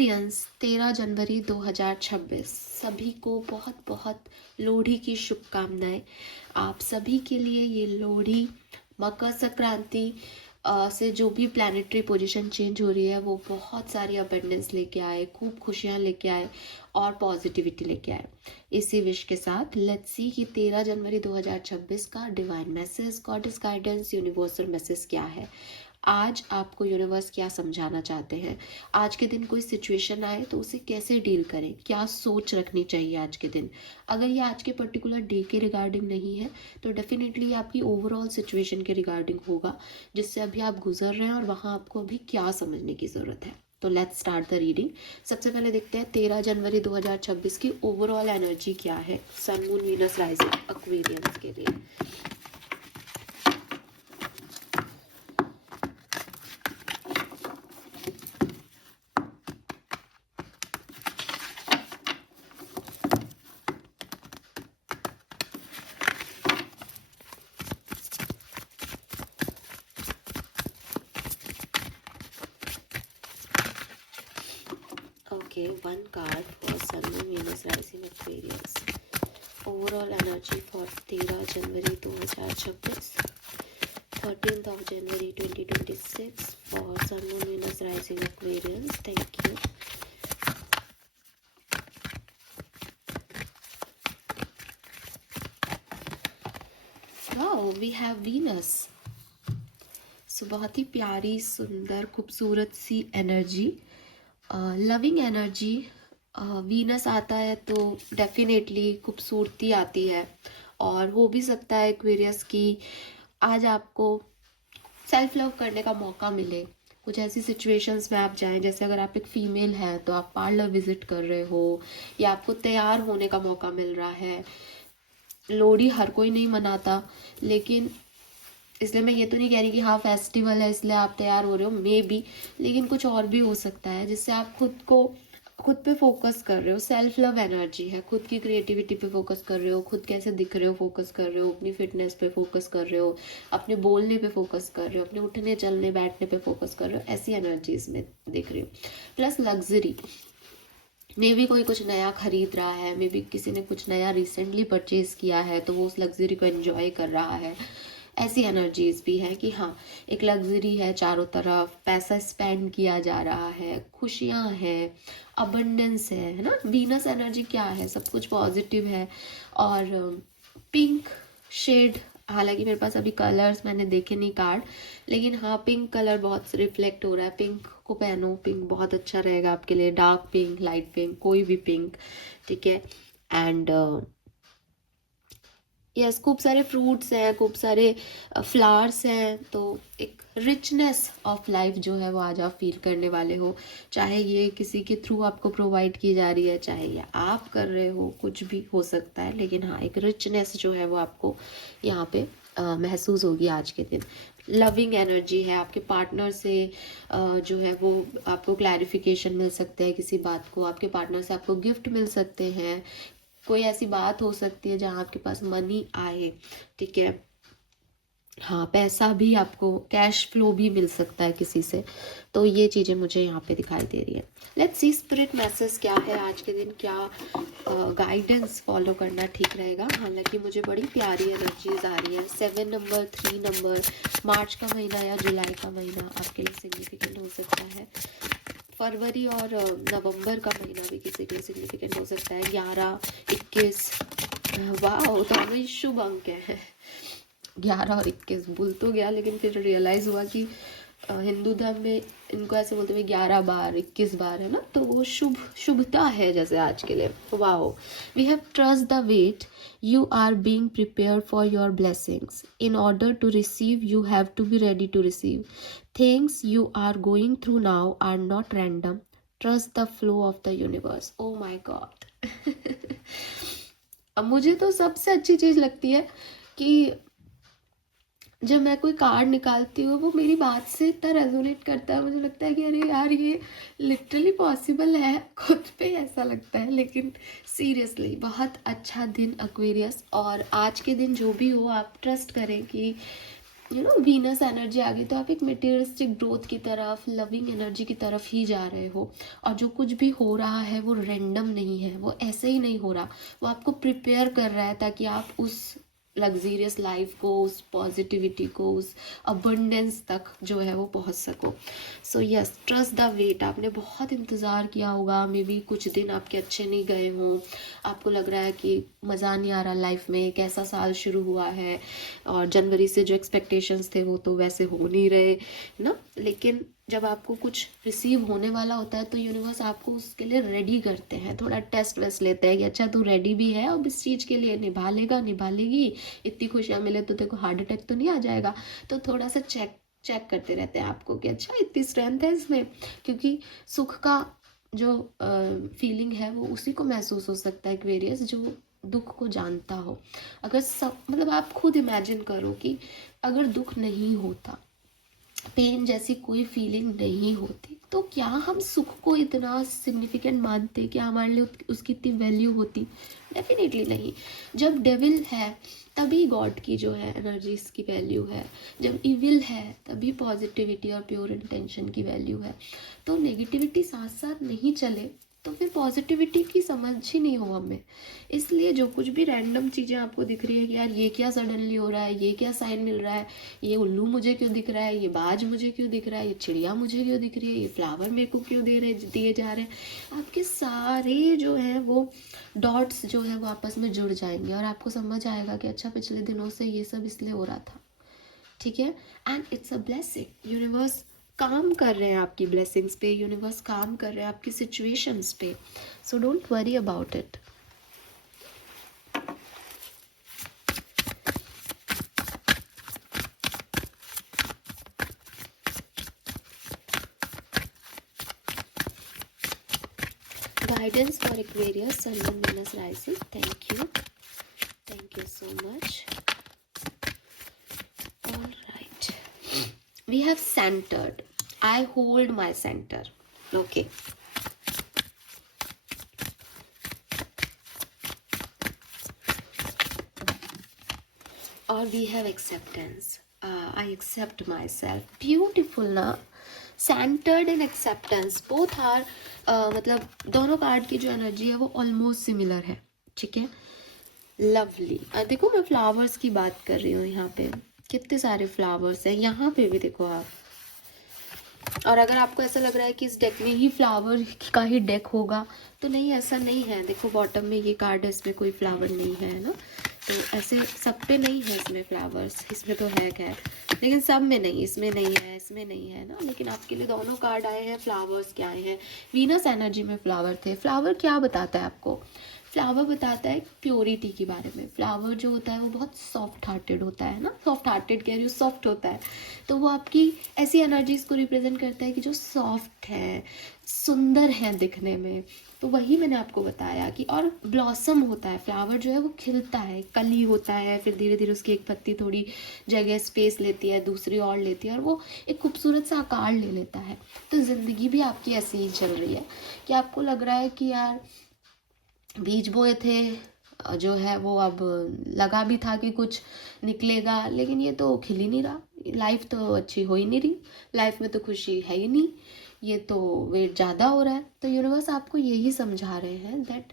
Aquarians 13 जनवरी 2026 सभी को बहुत बहुत लोहड़ी की शुभकामनाएं। आप सभी के लिए ये लोहड़ी मकर संक्रांति से जो भी प्लानिटरी पोजीशन चेंज हो रही है वो बहुत सारी अबेंडेंस लेके आए, खूब खुशियां लेके आए और पॉजिटिविटी लेके आए। इसी विश के साथ लेट्स सी कि 13 जनवरी 2026 का divine message, goddess guidance, universal message क्या है। आज आपको यूनिवर्स क्या समझाना चाहते हैं। आज के दिन कोई सिचुएशन आए तो उसे कैसे डील करें, क्या सोच रखनी चाहिए आज के दिन। अगर ये आज के पर्टिकुलर डे के रिगार्डिंग नहीं है तो डेफिनेटली आपकी ओवरऑल सिचुएशन के रिगार्डिंग होगा, जिससे अभी आप गुजर रहे हैं और वहाँ आपको अभी क्या समझने की ज़रूरत है। तो लेट्स स्टार्ट द रीडिंग। सबसे पहले देखते हैं 13 जनवरी 2026 की ओवरऑल एनर्जी क्या है sun moon Venus rising Aquarians के लिए। Okay, one card for Sun Moon Venus Rising Aquarius. Overall energy for 13 January 2026, 13th of January 2026 for Sun Moon Venus Rising Aquarius. Thank you. Wow, we have Venus. So बहुत ही प्यारी, सुंदर, खूबसूरत सी energy, loving energy. Venus आता है तो definitely खूबसूरती आती है और हो भी सकता है एक्वेरियस की आज आपको सेल्फ लव करने का मौका मिले। कुछ ऐसी सिचुएशंस में आप जाएं, जैसे अगर आप एक फीमेल हैं तो आप पार्लर विजिट कर रहे हो या आपको तैयार होने का मौका मिल रहा है। लोहड़ी हर कोई नहीं मनाता, लेकिन इसलिए मैं ये तो नहीं कह रही कि हाँ फेस्टिवल है इसलिए आप तैयार हो रहे हो, मे बी, लेकिन कुछ और भी हो सकता है जिससे आप खुद पे फोकस कर रहे हो। सेल्फ लव एनर्जी है, खुद की क्रिएटिविटी पे फोकस कर रहे हो, खुद कैसे दिख रहे हो फोकस कर रहे हो, अपनी फिटनेस पे फोकस कर रहे हो, अपने बोलने पे फोकस कर रहे हो, अपने उठने चलने बैठने पे फोकस कर रहे हो। ऐसी एनर्जी इसमें दिख रही हो। प्लस लग्जरी, मे बी कोई कुछ नया खरीद रहा है, मे बी किसी ने कुछ नया रिसेंटली परचेज किया है तो वो उस लग्जरी को एंजॉय कर रहा है। ऐसी एनर्जीज भी है कि हाँ एक लग्जरी है, चारों तरफ पैसा स्पेंड किया जा रहा है, खुशियाँ हैं, अबंडेंस है ना। वीनस एनर्जी क्या है, सब कुछ पॉजिटिव है। और पिंक शेड, हालांकि मेरे पास अभी कलर्स मैंने देखे नहीं कार्ड, लेकिन हाँ पिंक कलर बहुत रिफ्लेक्ट हो रहा है। पिंक को पहनो, पिंक बहुत अच्छा रहेगा आपके लिए। डार्क पिंक, लाइट पिंक, कोई भी पिंक, ठीक है। एंड यस, खूब सारे फ्रूट्स हैं, खूब सारे फ्लावर्स हैं, तो एक रिचनेस ऑफ लाइफ जो है वो आज आप फील करने वाले हो। चाहे ये किसी के थ्रू आपको प्रोवाइड की जा रही है, चाहे ये आप कर रहे हो, कुछ भी हो सकता है, लेकिन हाँ एक रिचनेस जो है वो आपको यहाँ पे महसूस होगी आज के दिन। लविंग एनर्जी है, आपके पार्टनर से जो है वो आपको क्लैरिफिकेशन मिल सकता है किसी बात को, आपके पार्टनर से आपको गिफ्ट मिल सकते हैं, कोई ऐसी बात हो सकती है जहाँ आपके पास मनी आए, ठीक है। हाँ पैसा भी, आपको कैश फ्लो भी मिल सकता है किसी से। तो ये चीज़ें मुझे यहाँ पे दिखाई दे रही है। लेट्स सी स्पिरिट मैसेज क्या है आज के दिन, क्या गाइडेंस फॉलो करना ठीक रहेगा। हालांकि मुझे बड़ी प्यारी एनर्जीज आ रही है। 7 नंबर, 3 नंबर, मार्च का महीना या जुलाई का महीना आपके लिए सिग्निफिकेंट हो सकता है। फरवरी और नवंबर का महीना भी किसी के लिए सिग्निफिकेंट हो सकता है। 11, 21, वाह दोनों ही शुभ अंक हैं। 11 और 21 भूल तो गया, लेकिन फिर रियलाइज हुआ कि हिंदू धर्म में इनको ऐसे बोलते हुए 11 बार 21 बार है ना, तो वो शुभता है जैसे आज के लिए। Wow, we have trust the wait, you are being prepared for your blessings. In order to receive, you have to be ready to receive. Things you are going through now are not random. Trust the flow of the universe. Oh my god. अब मुझे तो सबसे अच्छी चीज लगती है कि जब मैं कोई कार्ड निकालती हूँ वो मेरी बात से इतना रेजोनेट करता है, मुझे लगता है कि अरे यार ये लिटरली पॉसिबल है, खुद पे ऐसा लगता है। लेकिन सीरियसली बहुत अच्छा दिन एक्वेरियस, और आज के दिन जो भी हो आप ट्रस्ट करें कि वीनस एनर्जी आ गई तो आप एक मटेरियलिस्टिक ग्रोथ की तरफ, लविंग एनर्जी की तरफ ही जा रहे हो। और जो कुछ भी हो रहा है वो रैंडम नहीं है, वो ऐसे ही नहीं हो रहा, वो आपको प्रिपेयर कर रहा है ताकि आप उस लग्जीरियस लाइफ को, उस पॉजिटिविटी को, उस अबंडेंस तक जो है वो पहुंच सको। So yes, trust the wait. आपने बहुत इंतज़ार किया होगा, मे बी कुछ दिन आपके अच्छे नहीं गए हों, आपको लग रहा है कि मज़ा नहीं आ रहा लाइफ में, कैसा साल शुरू हुआ है, और जनवरी से जो एक्सपेक्टेशंस थे वो तो वैसे हो नहीं रहे ना। लेकिन जब आपको कुछ रिसीव होने वाला होता है तो यूनिवर्स आपको उसके लिए रेडी करते हैं, थोड़ा टेस्ट वेस्ट लेते हैं कि अच्छा तू रेडी भी है, अब इस चीज़ के लिए निभा लेगा, निभा लेगी, इतनी खुशियाँ मिले तो देखो हार्ट अटैक तो नहीं आ जाएगा। तो थोड़ा सा चेक करते रहते हैं आपको कि अच्छा इतनी स्ट्रेंथ है इसमें, क्योंकि सुख का जो फीलिंग है वो उसी को महसूस हो सकता है एक्वेरियस जो दुख को जानता हो। अगर सब मतलब आप खुद इमेजिन करो कि अगर दुख नहीं होता, पेन जैसी कोई फीलिंग नहीं होती, तो क्या हम सुख को इतना सिग्निफिकेंट मानते, क्या हमारे लिए उसकी इतनी वैल्यू होती? डेफिनेटली नहीं। जब डेविल है तभी गॉड की जो है एनर्जीज की वैल्यू है, जब इविल है तभी पॉजिटिविटी और प्योर इंटेंशन की वैल्यू है। तो नेगेटिविटी साथ साथ नहीं चले तो फिर पॉजिटिविटी की समझ ही नहीं हो हमें। इसलिए जो कुछ भी रैंडम चीज़ें आपको दिख रही है कि यार ये क्या सडनली हो रहा है, ये क्या साइन मिल रहा है, ये उल्लू मुझे क्यों दिख रहा है, ये बाज मुझे क्यों दिख रहा है, ये चिड़िया मुझे क्यों दिख रही है, ये फ्लावर मेरे को क्यों दिए जा रहे हैं, आपके सारे जो है वो डॉट्स जो है वो आपस में जुड़ जाएंगे और आपको समझ आएगा कि अच्छा पिछले दिनों से ये सब इसलिए हो रहा था। ठीक है, and it's a blessing. Universe काम कर रहे हैं आपकी ब्लेसिंग्स पे, यूनिवर्स काम कर रहे हैं आपकी सिचुएशंस पे। So don't worry about it. Guidance for Aquarius, Sun, Moon, Venus rising. Thank you so much. All right, we have centered. I hold my center. Okay. Or we have acceptance. I accept myself. Beautiful ना? Centered in acceptance both are, मतलब दोनों card की जो energy है वो almost similar है। ठीक है, लवली। देखो मैं फ्लावर्स की बात कर रही हूँ, यहाँ पे कितने सारे फ्लावर्स हैं, यहाँ पे भी देखो आप। और अगर आपको ऐसा लग रहा है कि इस डेक में ही फ्लावर का ही डेक होगा तो नहीं, ऐसा नहीं है। देखो बॉटम में ये कार्ड है, इसमें कोई फ्लावर नहीं है ना, तो ऐसे सब पे नहीं है इसमें फ्लावर्स, इसमें तो है खैर, लेकिन सब में नहीं, इसमें नहीं है, इसमें नहीं है ना। लेकिन आपके लिए दोनों कार्ड आए हैं, फ्लावर्स के आए हैं। वीनस एनर्जी में फ्लावर थे। फ्लावर क्या बताता है आपको? फ्लावर बताता है प्योरिटी के बारे में। फ्लावर जो होता है वो बहुत सॉफ्ट हार्टेड होता है ना, सॉफ्ट हार्टेड कह रही हूँ, सॉफ्ट होता है, तो वो आपकी ऐसी एनर्जीज को रिप्रेजेंट करता है कि जो सॉफ्ट है, सुंदर है दिखने में। तो वही मैंने आपको बताया कि, और ब्लॉसम होता है, फ्लावर जो है वो खिलता है, कली होता है, फिर धीरे धीरे उसकी एक पत्ती थोड़ी जगह स्पेस लेती है, दूसरी और लेती है, और वो एक खूबसूरत सा आकार ले लेता है। तो ज़िंदगी भी आपकी ऐसी ही चल रही है कि आपको लग रहा है कि यार बीज बोए थे, जो है वो अब लगा भी था कि कुछ निकलेगा, लेकिन ये तो खिल ही नहीं रहा, लाइफ तो अच्छी हो ही नहीं रही, लाइफ में तो खुशी है ही नहीं, ये तो वेट ज़्यादा हो रहा है। तो यूनिवर्स आपको यही समझा रहे हैं दैट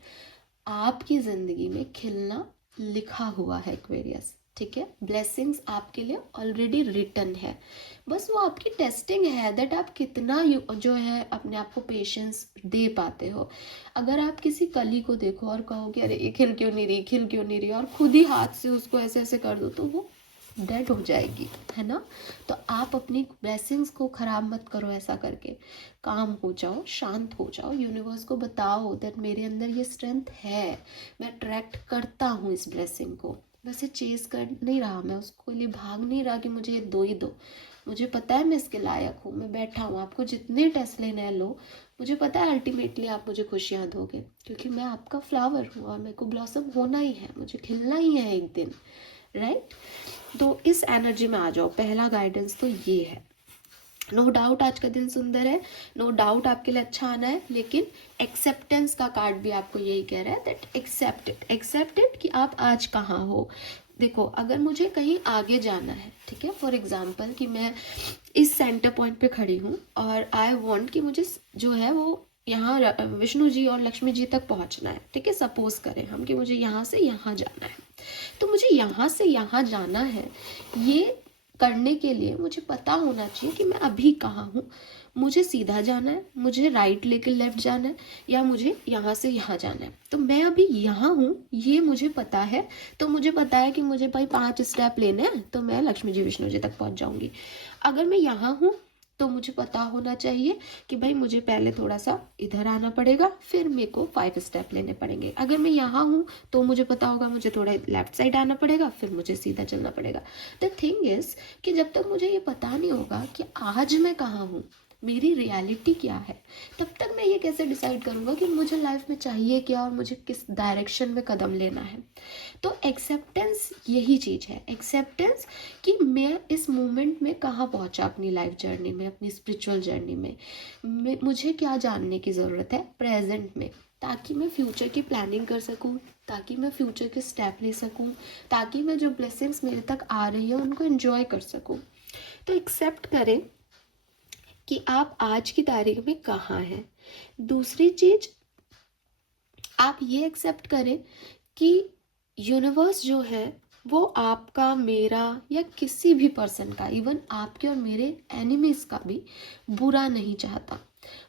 आपकी ज़िंदगी में खिलना लिखा हुआ है एक्वेरियस। ठीक है, ब्लेसिंग्स आपके लिए ऑलरेडी रिटन है, बस वो आपकी टेस्टिंग है दैट आप कितना जो है अपने आप को पेशेंस दे पाते हो। अगर आप किसी कली को देखो और कहो कि अरे ये खिल क्यों नहीं रही, खिल क्यों नहीं रही, और खुद ही हाथ से उसको ऐसे ऐसे कर दो तो वो डेड हो जाएगी, है ना। तो आप अपनी ब्लेसिंग्स को खराब मत करो ऐसा करके, काम हो जाओ, शांत हो जाओ, यूनिवर्स को बताओ दैट मेरे अंदर ये स्ट्रेंथ है, मैं अट्रैक्ट करता हूँ इस ब्लेसिंग को, वैसे चेस कर नहीं रहा, मैं उसको लिए भाग नहीं रहा कि मुझे ये दो ही दो, मुझे पता है मैं इसके लायक हूँ, मैं बैठा हूँ, आपको जितने टेस्ट लेने हैं लो, मुझे पता है अल्टीमेटली आप मुझे खुशियाँ दोगे, क्योंकि मैं आपका फ्लावर हूँ और मेरे को ब्लॉसम होना ही है, मुझे खिलना ही है एक दिन, राइट। तो इस एनर्जी में आ जाओ। पहला गाइडेंस तो ये है। नो डाउट आज का दिन सुंदर है, नो डाउट आपके लिए अच्छा आना है, लेकिन एक्सेप्टेंस का कार्ड भी आपको यही कह रहा है दैट एक्सेप्ट इट कि आप आज कहाँ हो। देखो, अगर मुझे कहीं आगे जाना है, ठीक है, फॉर एग्जाम्पल कि मैं इस सेंटर पॉइंट पे खड़ी हूँ और आई वांट कि मुझे जो है वो यहाँ विष्णु जी और लक्ष्मी जी तक पहुँचना है, ठीक है, सपोज करें हम कि मुझे यहाँ से यहाँ जाना है, तो मुझे यहाँ से यहाँ जाना है। ये करने के लिए मुझे पता होना चाहिए कि मैं अभी कहाँ हूँ। मुझे सीधा जाना है, मुझे राइट लेके लेफ्ट जाना है, या मुझे यहाँ से यहाँ जाना है। तो मैं अभी यहाँ हूँ, ये मुझे पता है। तो मुझे पता है कि मुझे भाई 5 स्टेप लेने हैं तो मैं लक्ष्मी जी विष्णु जी तक पहुँच जाऊँगी। अगर मैं यहाँ हूँ तो मुझे पता होना चाहिए कि भाई मुझे पहले थोड़ा सा इधर आना पड़ेगा, फिर मेरे को 5 स्टेप लेने पड़ेंगे। अगर मैं यहाँ हूँ तो मुझे पता होगा मुझे थोड़ा लेफ्ट साइड आना पड़ेगा, फिर मुझे सीधा चलना पड़ेगा। द थिंग इज कि जब तक मुझे ये पता नहीं होगा कि आज मैं कहाँ हूँ, मेरी रियलिटी क्या है, तब तक मैं ये कैसे डिसाइड करूँगा कि मुझे लाइफ में चाहिए क्या और मुझे किस डायरेक्शन में कदम लेना है। तो एक्सेप्टेंस यही चीज़ है, एक्सेप्टेंस कि मैं इस मोमेंट में कहाँ पहुँचा अपनी लाइफ जर्नी में, अपनी स्पिरिचुअल जर्नी में, मुझे क्या जानने की ज़रूरत है प्रेजेंट में, ताकि मैं फ्यूचर की प्लानिंग कर सकूँ, ताकि मैं फ्यूचर के स्टेप ले सकूँ, ताकि मैं जो ब्लेसिंग्स मेरे तक आ रही है उनको एंजॉय कर सकूँ। तो एक्सेप्ट करें कि आप आज की तारीख में कहाँ हैं। दूसरी चीज, आप ये एक्सेप्ट करें कि यूनिवर्स जो है वो आपका, मेरा या किसी भी पर्सन का, इवन आपके और मेरे एनिमीज का भी बुरा नहीं चाहता।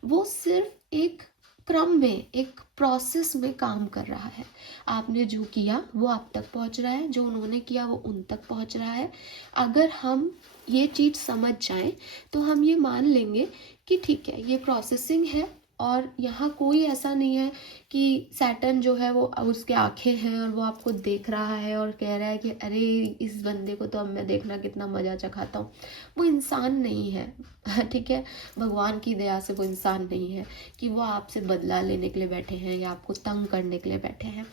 वो सिर्फ एक क्रम में, एक प्रोसेस में काम कर रहा है। आपने जो किया वो आप तक पहुंच रहा है, जो उन्होंने किया वो उन तक पहुंच रहा है। अगर हम ये चीज़ समझ जाएं तो हम ये मान लेंगे कि ठीक है, ये प्रोसेसिंग है और यहाँ कोई ऐसा नहीं है कि सैटर्न जो है वो उसके आंखें हैं और वो आपको देख रहा है और कह रहा है कि अरे इस बंदे को तो अब मैं देखना कितना मजा चखाता हूँ। वो इंसान नहीं है, ठीक है, भगवान की दया से वो इंसान नहीं है कि वो आपसे बदला लेने के लिए बैठे हैं या आपको तंग करने के लिए बैठे हैं।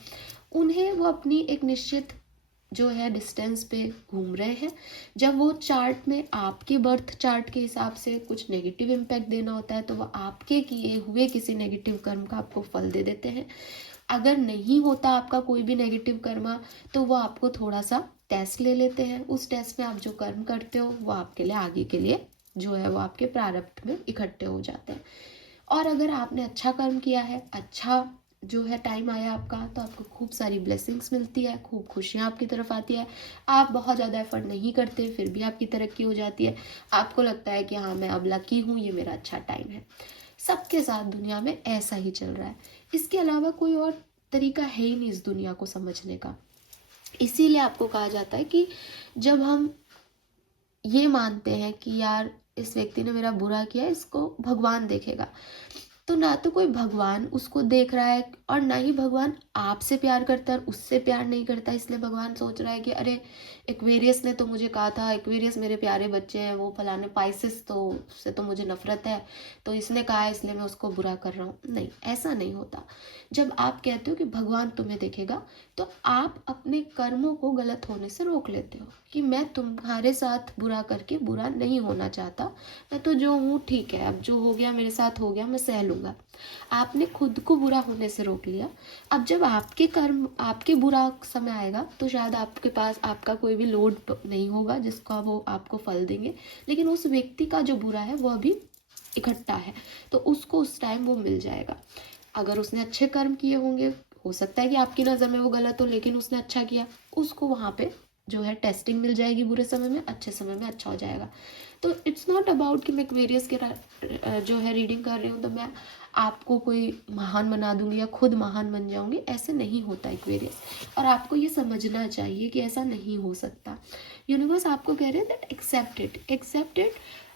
उन्हें वो अपनी एक निश्चित जो है डिस्टेंस पे घूम रहे हैं। जब वो चार्ट में आपके बर्थ चार्ट के हिसाब से कुछ नेगेटिव इम्पैक्ट देना होता है तो वो आपके किए हुए किसी नेगेटिव कर्म का आपको फल दे देते हैं। अगर नहीं होता आपका कोई भी नेगेटिव कर्मा तो वो आपको थोड़ा सा टेस्ट ले लेते हैं। उस टेस्ट में आप जो कर्म करते हो वो आपके लिए आगे के लिए जो है वो आपके प्रारब्ध में इकट्ठे हो जाते हैं। और अगर आपने अच्छा कर्म किया है, अच्छा जो है टाइम आया आपका, तो आपको खूब सारी ब्लेसिंग्स मिलती है, खूब खुशियाँ आपकी तरफ आती है। आप बहुत ज़्यादा एफर्ट नहीं करते फिर भी आपकी तरक्की हो जाती है। आपको लगता है कि हाँ मैं अब लकी हूँ, ये मेरा अच्छा टाइम है। सबके साथ दुनिया में ऐसा ही चल रहा है। इसके अलावा कोई और तरीका है ही नहीं इस दुनिया को समझने का। इसीलिए आपको कहा जाता है कि जब हम ये मानते हैं कि यार इस व्यक्ति ने मेरा बुरा किया, इसको भगवान देखेगा, तो ना तो कोई भगवान उसको देख रहा है और ना ही भगवान आपसे प्यार करता है और उससे प्यार नहीं करता। इसलिए भगवान सोच रहा है कि अरे एक्वेरियस ने तो मुझे कहा था, एक्वेरियस मेरे प्यारे बच्चे हैं, वो फलाने पाइसेस तो उससे तो मुझे नफरत है, तो इसने कहा है इसलिए मैं उसको बुरा कर रहा हूँ। नहीं, ऐसा नहीं होता। जब आप कहते हो कि भगवान तुम्हें देखेगा तो आप अपने कर्मों को गलत होने से रोक लेते हो कि मैं तुम्हारे साथ बुरा करके बुरा नहीं होना चाहता, मैं तो जो हूँ ठीक है, अब जो हो गया मेरे साथ हो गया, मैं सह लूँगा। आपने खुद को बुरा होने से रोक लिया। अब जब आपके कर्म, आपके बुरा समय आएगा तो शायद आपके पास आपका कोई भी लोड नहीं होगा जिसका वो आपको फल देंगे, लेकिन उस व्यक्ति का जो बुरा है वो अभी इकट्ठा है तो उसको उस टाइम वो मिल जाएगा। अगर उसने अच्छे कर्म किए होंगे, हो सकता है कि आपकी नज़र में वो गलत हो लेकिन उसने अच्छा किया, उसको वहाँ पे जो है टेस्टिंग मिल जाएगी, बुरे समय में, अच्छे समय में अच्छा हो जाएगा। तो इट्स नॉट अबाउट कि मैं एक्वेरियस के जो है रीडिंग कर रही हूँ तो मैं आपको कोई महान बना दूंगी या खुद महान बन जाऊंगी, ऐसे नहीं होता एक्वेरियस। और आपको ये समझना चाहिए कि ऐसा नहीं हो सकता। यूनिवर्स आपको कह रहे हैं दैट एक्सेप्ट इट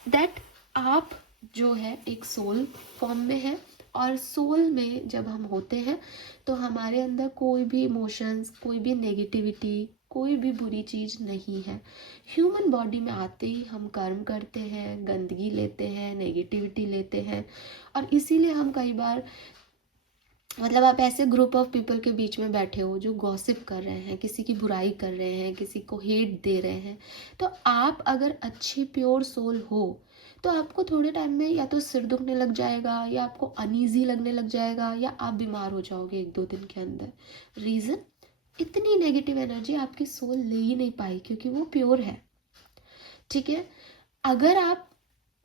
दैट आप जो है एक सोल फॉर्म में है और सोल में जब हम होते हैं तो हमारे अंदर कोई भी इमोशंस, कोई भी नेगेटिविटी, कोई भी बुरी चीज़ नहीं है। ह्यूमन बॉडी में आते ही हम कर्म करते हैं, गंदगी लेते हैं, नेगेटिविटी लेते हैं। और इसीलिए हम कई बार, मतलब आप ऐसे ग्रुप ऑफ पीपल के बीच में बैठे हो जो गॉसिप कर रहे हैं, किसी की बुराई कर रहे हैं, किसी को हेट दे रहे हैं, तो आप अगर अच्छी प्योर सोल हो तो आपको थोड़े टाइम में या तो सिर दुखने लग जाएगा या आपको अनईजी लगने लग जाएगा या आप बीमार हो जाओगे 1-2 दिन के अंदर। रीज़न, इतनी नेगेटिव एनर्जी आपकी सोल ले ही नहीं पाई, क्योंकि वो प्योर है। ठीक है, अगर आप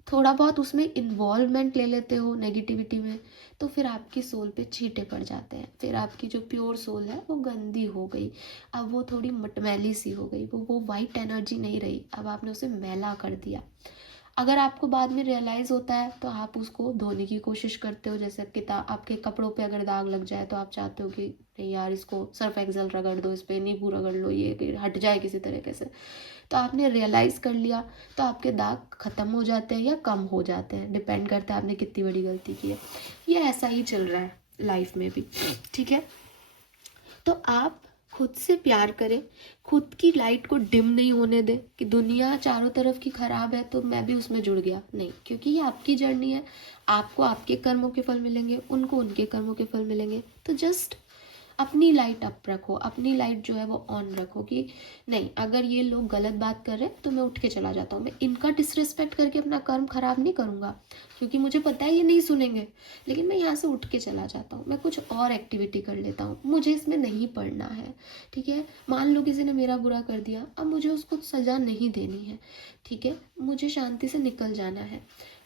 थोड़ा बहुत उसमें इन्वॉल्वमेंट ले लेते हो नेगेटिविटी में, तो फिर आपकी सोल पे छींटे पड़ जाते हैं। फिर आपकी जो प्योर सोल है वो गंदी हो गई, अब वो थोड़ी मटमैली सी हो गई, वो वाइट एनर्जी नहीं रही, अब आपने उसे मैला कर दिया। अगर आपको बाद में रियलाइज़ होता है तो आप उसको धोने की कोशिश करते हो। जैसे आपके कपड़ों पे अगर दाग लग जाए तो आप चाहते हो कि नहीं यार, इसको सर्फ एक्सेल रगड़ दो, इस पर नींबू रगड़ लो, ये कि हट जाए किसी तरीके से। तो आपने रियलाइज़ कर लिया तो आपके दाग ख़त्म हो जाते हैं या कम हो जाते हैं, डिपेंड करता है आपने कितनी बड़ी गलती की है। ये ऐसा ही चल रहा है लाइफ में भी। ठीक है, तो आप खुद से प्यार करें, खुद की लाइट को डिम नहीं होने दें कि दुनिया चारों तरफ की खराब है तो मैं भी उसमें जुड़ गया, नहीं, क्योंकि ये आपकी जर्नी है। आपको आपके कर्मों के फल मिलेंगे, उनको उनके कर्मों के फल मिलेंगे। तो जस्ट अपनी लाइट अप रखो, अपनी लाइट जो है वो ऑन रखो कि नहीं, अगर ये लोग गलत बात कर रहे हैं तो मैं उठ के चला जाता हूँ। मैं इनका डिसरिस्पेक्ट करके अपना कर्म खराब नहीं करूँगा, क्योंकि मुझे पता है ये नहीं सुनेंगे, लेकिन मैं यहाँ से उठ के चला जाता हूँ, मैं कुछ और एक्टिविटी कर लेता हूँ, मुझे इसमें नहीं पढ़ना है। ठीक है, मान लो किसी ने मेरा बुरा कर दिया, अब मुझे उसको सज़ा नहीं देनी है। ठीक है, मुझे शांति से निकल जाना है।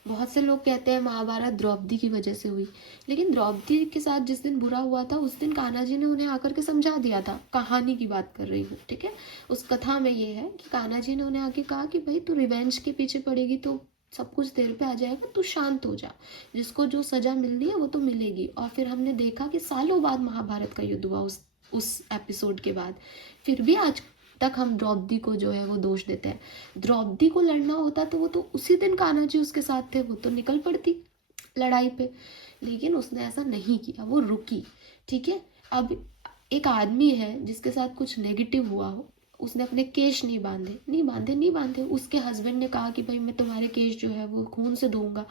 बहुत से लोग कहते हैं महाभारत द्रौपदी की वजह से हुई, लेकिन द्रौपदी के साथ जिस दिन बुरा हुआ था उस दिन कान्हा जी ने उन्हें आकर के समझा दिया था। कहानी की बात कर रही हूँ। ठीक है, उस कथा में ये है कि कान्हा जी ने उन्हें आके कहा कि भाई तू रिवेंज के पीछे पड़ेगी तो सब कुछ देर पे आ जाएगा, तू शांत हो जा, जिसको जो सजा मिलनी है वो तो मिलेगी। और फिर हमने देखा कि सालों बाद महाभारत का युद्ध हुआ उस एपिसोड के बाद। फिर भी आज तक हम द्रौपदी को जो है वो दोष देते हैं। द्रौपदी को लड़ना होता तो वो तो उसी दिन कान्हा जी उसके साथ थे, वो तो निकल पड़ती लड़ाई पे, लेकिन उसने ऐसा नहीं किया, वो रुकी। ठीक है, अब एक आदमी है जिसके साथ कुछ नेगेटिव हुआ हो, उसने अपने केश नहीं बांधे, उसके हस्बैंड ने कहा कि भाई मैं तुम्हारे केश जो है वो खून से धोऊंगा।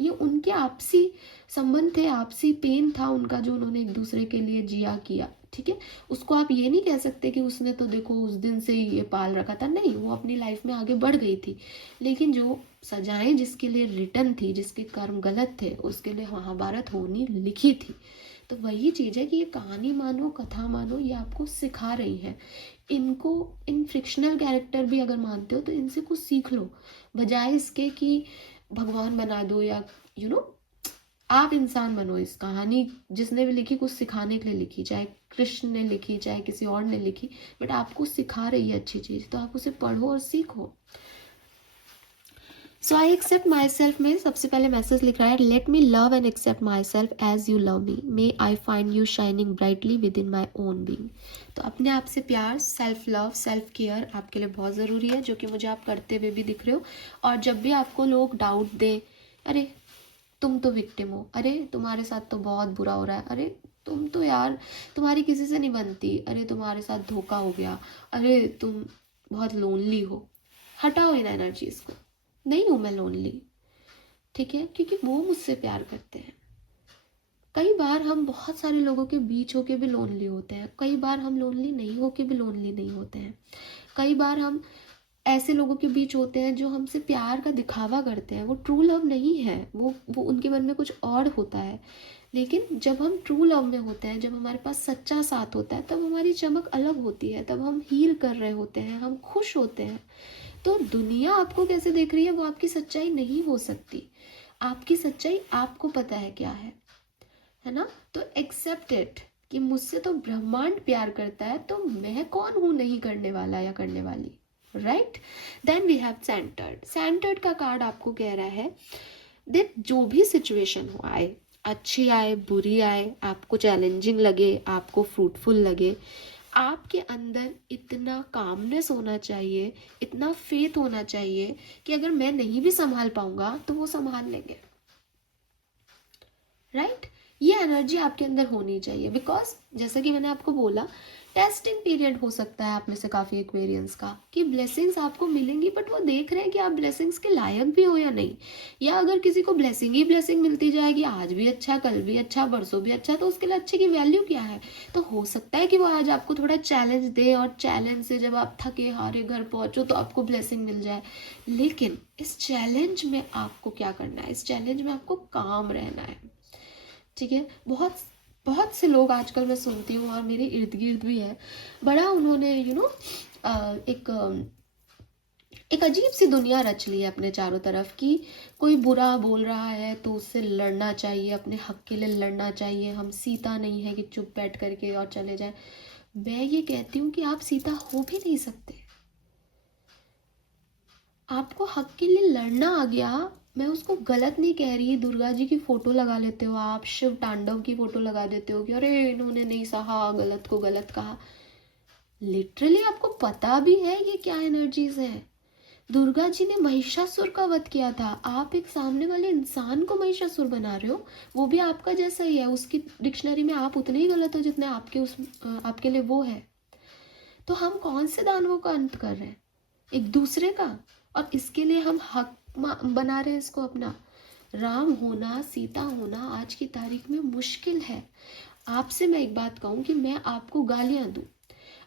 ये उनके आपसी संबंध थे, आपसी पेन था उनका जो उन्होंने एक दूसरे के लिए जिया किया। ठीक है, उसको आप ये नहीं कह सकते कि उसने तो देखो उस दिन से ही ये पाल रखा था, नहीं, वो अपनी लाइफ में आगे बढ़ गई थी, लेकिन जो सजाएं जिसके लिए रिटर्न थी, जिसके कर्म गलत थे, उसके लिए महाभारत होनी लिखी थी। तो वही चीज़ है कि ये कहानी मानो, कथा मानो, ये आपको सिखा रही है। इनको, इन फ्रिक्शनल कैरेक्टर भी अगर मानते हो तो इनसे कुछ सीख लो, बजाय इसके कि भगवान बना दो या आप इंसान बनो। इस कहानी जिसने भी लिखी कुछ सिखाने के लिए लिखी, चाहे कृष्ण ने लिखी चाहे किसी और ने लिखी, बट आपको सिखा रही है अच्छी चीज़, तो आप उसे पढ़ो और सीखो। सो आई एक्सेप्ट माई सेल्फ में सबसे पहले मैसेज लिख रहा है, let me love and accept myself as you love me, may I find you shining brightly within my own being. तो अपने आप से प्यार, सेल्फ लव, सेल्फ केयर आपके लिए बहुत ज़रूरी है, जो कि मुझे आप करते हुए भी दिख रहे हो। और जब भी आपको लोग डाउट दें, अरे तुम तो विक्टिम हो, अरे तुम्हारे साथ तो बहुत बुरा हो रहा है, अरे तुम तो यार तुम्हारी किसी से नहीं बनती, अरे तुम्हारे साथ धोखा हो गया, अरे तुम बहुत लोनली हो, हटाओ इन एनर्जीज को। नहीं हूँ मैं लोनली। ठीक है, क्योंकि वो मुझसे प्यार करते हैं। कई बार हम बहुत सारे लोगों के बीच होके भी लोनली होते हैं, कई बार हम लोनली नहीं होके भी लोनली नहीं होते हैं, कई बार हम ऐसे लोगों के बीच होते हैं जो हमसे प्यार का दिखावा करते हैं, वो ट्रू लव नहीं है, वो उनके मन में कुछ और होता है। लेकिन जब हम ट्रू लव में होते हैं, जब हमारे पास सच्चा साथ होता है, तब हमारी चमक अलग होती है, तब हम हील कर रहे होते हैं, हम खुश होते हैं। तो दुनिया आपको कैसे देख रही है वो आपकी सच्चाई नहीं हो सकती। आपकी सच्चाई आपको पता है क्या है ना। तो एक्सेप्ट इट कि मुझसे तो ब्रह्मांड प्यार करता है, तो मैं कौन हूँ नहीं करने वाला या करने वाली, right. Then we have centered. Centered का कार्ड आपको कह रहा है देख, जो भी सिचुएशन हो, आए अच्छी आए बुरी आए, आपको चैलेंजिंग लगे आपको फ्रूटफुल लगे, आपके अंदर इतना कामनेस होना चाहिए, इतना फेथ होना चाहिए कि अगर मैं नहीं भी संभाल पाऊंगा तो वो संभाल लेंगे, राइट। ये एनर्जी आपके अंदर होनी चाहिए, बिकॉज जैसा कि मैंने आपको बोला, टेस्टिंग पीरियड हो सकता है आप में से काफ़ी एक्वेरियंस का, कि ब्लेसिंग्स आपको मिलेंगी, बट वो देख रहे हैं कि आप ब्लेसिंग्स के लायक भी हो या नहीं। या अगर किसी को ब्लेसिंग ही ब्लेसिंग मिलती जाएगी, आज भी अच्छा, कल भी अच्छा, परसों भी अच्छा, तो उसके लिए अच्छे की वैल्यू क्या है। तो हो सकता है कि वो आज आपको थोड़ा चैलेंज दे, और चैलेंज से जब आप थके हारे घर पहुंचो तो आपको ब्लेसिंग मिल जाए। लेकिन इस चैलेंज में आपको क्या करना है, इस चैलेंज में आपको काम रहना है। ठीक है, बहुत बहुत से लोग आजकल मैं सुनती हूँ और मेरे इर्द गिर्द भी है, बड़ा उन्होंने एक एक अजीब सी दुनिया रच ली है अपने चारों तरफ की। कोई बुरा बोल रहा है तो उससे लड़ना चाहिए, अपने हक के लिए लड़ना चाहिए। हम सीता नहीं है कि चुप बैठ करके और चले जाए। मैं ये कहती हूँ कि आप सीता हो भी नहीं सकते। आपको हक के लिए लड़ना आ गया, मैं उसको गलत नहीं कह रही। दुर्गा जी की फोटो लगा लेते हो आप, शिव तांडव की फोटो लगा देते हो कि अरे इन्होंने नहीं सहा, गलत को गलत कहा। लिटरली आपको पता भी है ये क्या एनर्जीज है। दुर्गा जी ने महिषासुर का वध किया था, आप एक सामने वाले इंसान को महिषासुर बना रहे हो, वो भी आपका जैसा ही है। उसकी डिक्शनरी में आप उतने ही गलत हो जितने आपके लिए वो है। तो हम कौन से दानवों का अंत कर रहे हैं? एक दूसरे का। और इसके लिए हम हक बना रहे हैं इसको अपना। राम होना, सीता होना आज की तारीख में मुश्किल है। आपसे मैं एक बात कहूँ कि मैं आपको गालियां दूं,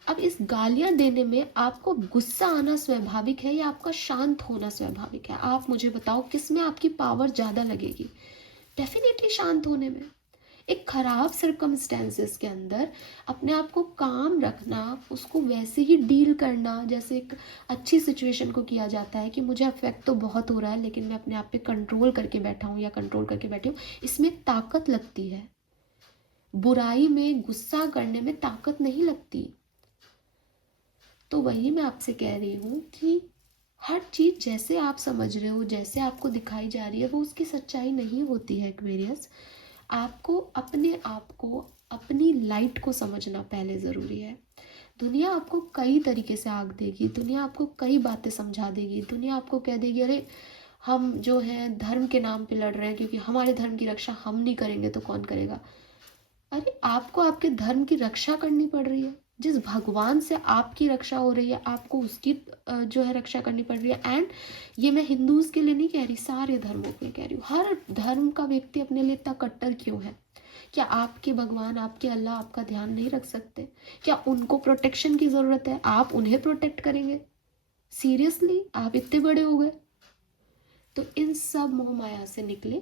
अब इस गालियां देने में आपको गुस्सा आना स्वाभाविक है या आपका शांत होना स्वाभाविक है? आप मुझे बताओ किस में आपकी पावर ज़्यादा लगेगी? डेफिनेटली शांत होने में। एक खराब सर्कमस्टेंसेस के अंदर अपने आप को काम रखना, उसको वैसे ही डील करना जैसे एक अच्छी सिचुएशन को किया जाता है कि मुझे अफेक्ट तो बहुत हो रहा है लेकिन मैं अपने आप पे कंट्रोल करके बैठा हूँ या कंट्रोल करके बैठी हूँ, इसमें ताकत लगती है। बुराई में, गुस्सा करने में ताकत नहीं लगती। तो वही मैं आपसे कह रही हूँ कि हर चीज़ जैसे आप समझ रहे हो, जैसे आपको दिखाई जा रही है, वो उसकी सच्चाई नहीं होती है एक्वेरियस। आपको अपने आप को, अपनी लाइट को समझना पहले ज़रूरी है। दुनिया आपको कई तरीके से आग देगी, दुनिया आपको कई बातें समझा देगी, दुनिया आपको कह देगी अरे हम जो है धर्म के नाम पे लड़ रहे हैं क्योंकि हमारे धर्म की रक्षा हम नहीं करेंगे तो कौन करेगा? अरे आपको आपके धर्म की रक्षा करनी पड़ रही है। जिस भगवान से आपकी रक्षा हो रही है, आपको उसकी जो है रक्षा करनी पड़ रही है। एंड ये मैं हिंदूज के लिए नहीं कह रही, सारे धर्मों के लिए कह रही हूँ। हर धर्म का व्यक्ति अपने लिए इतना कट्टर क्यों है? क्या आपके भगवान, आपके अल्लाह आपका ध्यान नहीं रख सकते? क्या उनको प्रोटेक्शन की ज़रूरत है? आप उन्हें प्रोटेक्ट करेंगे? सीरियसली आप इतने बड़े हो गए? तो इन सब मोह माया से निकले,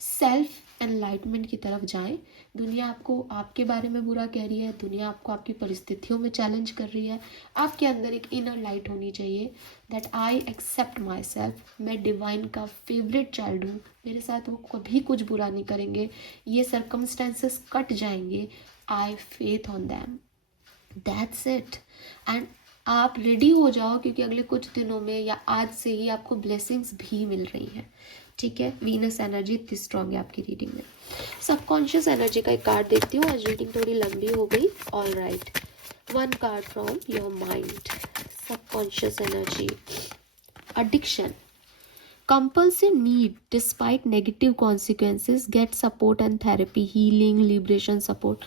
सेल्फ एनलाइटमेंट की तरफ जाएं। दुनिया आपको आपके बारे में बुरा कह रही है, दुनिया आपको आपकी परिस्थितियों में चैलेंज कर रही है, आपके अंदर एक इनर लाइट होनी चाहिए that I accept myself, मैं डिवाइन का फेवरेट चाइल्ड हूँ, मेरे साथ वो कभी कुछ बुरा नहीं करेंगे, ये सर्कमस्टेंसेस कट जाएंगे, I faith on them, that's it. And आप रेडी हो जाओ क्योंकि अगले कुछ दिनों में या आज से ही आपको ब्लेसिंग्स भी मिल रही हैं। ठीक है, वीनस एनर्जी इतनी स्ट्रांग है आपकी रीडिंग में। सबकॉन्शियस एनर्जी का एक कार्ड देखती हूँ, आज रीडिंग थोड़ी लंबी हो गई। All right, one card from your mind. Subconscious energy, addiction, compulsive need despite negative consequences, get support and therapy, healing, liberation support.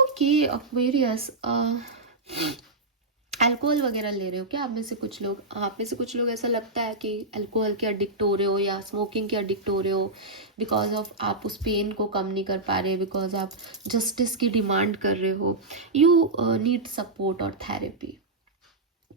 Okay, Aquarius, alcohol वगैरह ले रहे हो क्या आप में से कुछ लोग? आप में से कुछ लोग ऐसा लगता है कि अल्कोहल के अडिक्ट हो रहे हो या स्मोकिंग के अडिक्ट हो रहे हो, बिकॉज ऑफ आप उस पेन को कम नहीं कर पा रहे, बिकॉज आप जस्टिस की डिमांड कर रहे हो। यू नीड सपोर्ट और थेरेपी।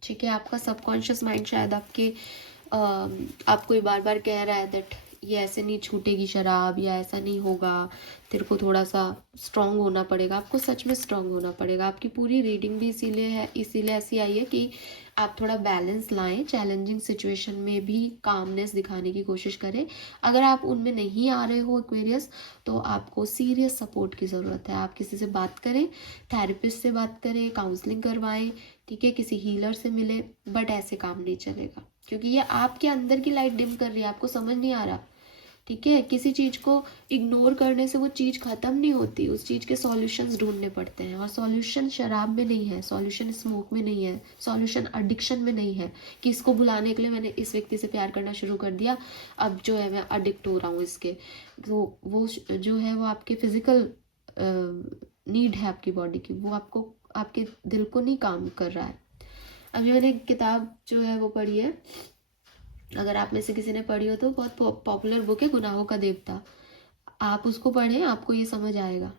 ठीक है, आपका सबकॉन्शियस माइंड शायद आपको ये बार बार कह रहा है दैट ये ऐसे नहीं छूटेगी शराब, या ऐसा नहीं होगा, तेरे को थोड़ा सा स्ट्रांग होना पड़ेगा। आपको सच में स्ट्रांग होना पड़ेगा। आपकी पूरी रीडिंग भी इसीलिए ऐसी आई है कि आप थोड़ा बैलेंस लाएं, चैलेंजिंग सिचुएशन में भी कामनेस दिखाने की कोशिश करें। अगर आप उनमें नहीं आ रहे हो एक्वेरियस, तो आपको सीरियस सपोर्ट की ज़रूरत है। आप किसी से बात करें, थेरेपिस्ट से बात करें, काउंसलिंग करवाएं, ठीक है, किसी हीलर से मिले, बट ऐसे काम नहीं चलेगा क्योंकि ये आपके अंदर की लाइट डिम कर रही है, आपको समझ नहीं आ रहा। ठीक है, किसी चीज़ को इग्नोर करने से वो चीज़ ख़त्म नहीं होती, उस चीज़ के सॉल्यूशंस ढूंढने पड़ते हैं। और सॉल्यूशन शराब में नहीं है, सॉल्यूशन स्मोक में नहीं है, सॉल्यूशन एडिक्शन में नहीं है कि इसको बुलाने के लिए मैंने इस व्यक्ति से प्यार करना शुरू कर दिया, अब जो है मैं अडिक्ट हो रहा हूँ इसके। तो वो जो है वो आपके फिजिकल नीड है आपकी बॉडी की, वो आपको आपके दिल को नहीं काम कर रहा है। अभी मैंने एक किताब जो है वो पढ़ी है, अगर आप में से किसी ने पढ़ी हो तो, बहुत पॉपुलर बुक है गुनाहों का देवता। आप उसको पढ़ें, आपको ये समझ आएगा।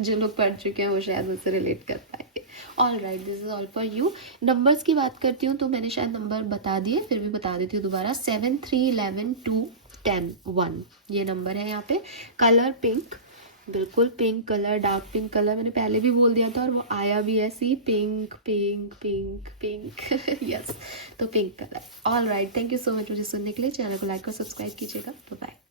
जो लोग पढ़ चुके हैं वो शायद मुझसे रिलेट कर पाएंगे। All right, this is all for you. Numbers की बात करती हूँ तो मैंने शायद नंबर बता दिए, फिर भी बता देती हूँ दोबारा। 7 3 11 2 10 1 ये नंबर है यहाँ पे। कलर पिंक, बिल्कुल pink colour, dark pink colour मैंने पहले भी बोल दिया था और वो आया भी ऐसे ही, pink pink pink pink yes. तो pink colour. All right, thank you so much मुझे सुनने के लिए। चैनल को लाइक और सब्सक्राइब कीजिएगा। बाय।